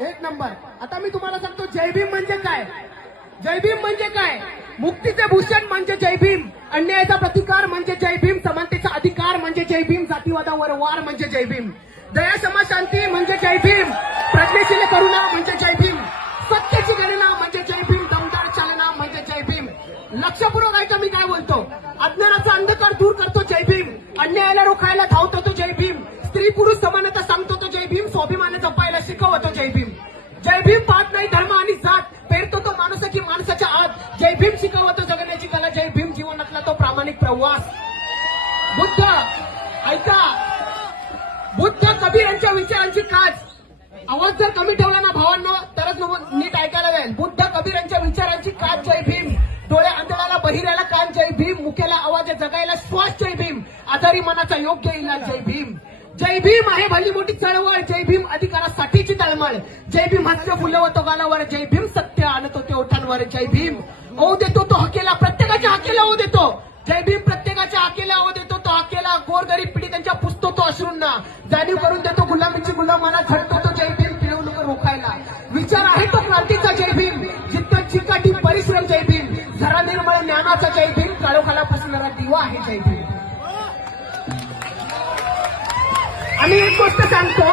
एक नंबर. आता मी तुम्हाला सांगतो जय भीम म्हणजे काय. जय भीम म्हणजे काय. मुक्तीचे भूषण म्हणजे जय भीम, अन्यायाचा प्रतिकार म्हणजे जय भीम, समानतेचा अधिकार म्हणजे जय भीम, जातीवादावर वार म्हणजे जय भीम, दया क्षमा शांती म्हणजे जय भीम, प्रज्ञेशील करुणा म्हणजे जय भीम, सत्याची गणना म्हणजे जय भीम, दमदार चालना म्हणजे जय भीम. लक्षपूर्वक ऐका मी काय बोलतो. अज्ञानाचा अंधकार दूर करतो जय भीम, अन्यायाला रोखायला धावतो तो जय भीम, स्त्री पुरुष समानता सांगतो तो जय भीम, स्वाभिमान जपायला शिकवतो जय भीम. जय भीम पाहत नाही धर्म आणि जात, पेरतो तो माणसाची माणसाच्या आत, जय भीम शिकवतो जगण्याची कला, जय भीम जीवनातला तो प्रामाणिक प्रवास. बुद्ध ऐका, बुद्ध कबीर यांच्या विचारांची काच. आवाज जर कमी ठेवला ना भावांनो तरच नीट ऐकायला जाईल. बुद्ध कबीर यांच्या विचारांची काच जय भीम, डोळे आंधळ्याला बहिऱ्याला कान जय भीम, मुख्याला आवाज जगायला श्वास जय भीम, आजारी मनाचा योग्य इलाज जय भीम. जय भीम आहे भली मोठी चळवळ, जय भीम अधिकारासाठीची तळमळ, जय भीम हास्य फुलवतो गालावर, जय भीम सत्य आणतो ते ओठांवर, जय भीम ओ देतो तो हकेला, प्रत्येकाच्या हकेला ओ देतो, जय भीम प्रत्येकाच्या हकेला ओ देतो तो हकेला, गोरगरीब पिढी त्यांच्या पुसतो तो अश्रूंना, जाणीव करून देतो गुलामीची गुलामाला, झटतो तो जय भीम पिळवणूक रोखायला, विचार आहे तो क्रांतीचा जय भीम, जिद्द चिकाटी परिश्रम जय भीम, झरा निर्मळ ज्ञानाचा जय भीम, काळोखाला पुसणारा दिवा आहे जय भीम. आम्ही एक गोष्ट सांगतो.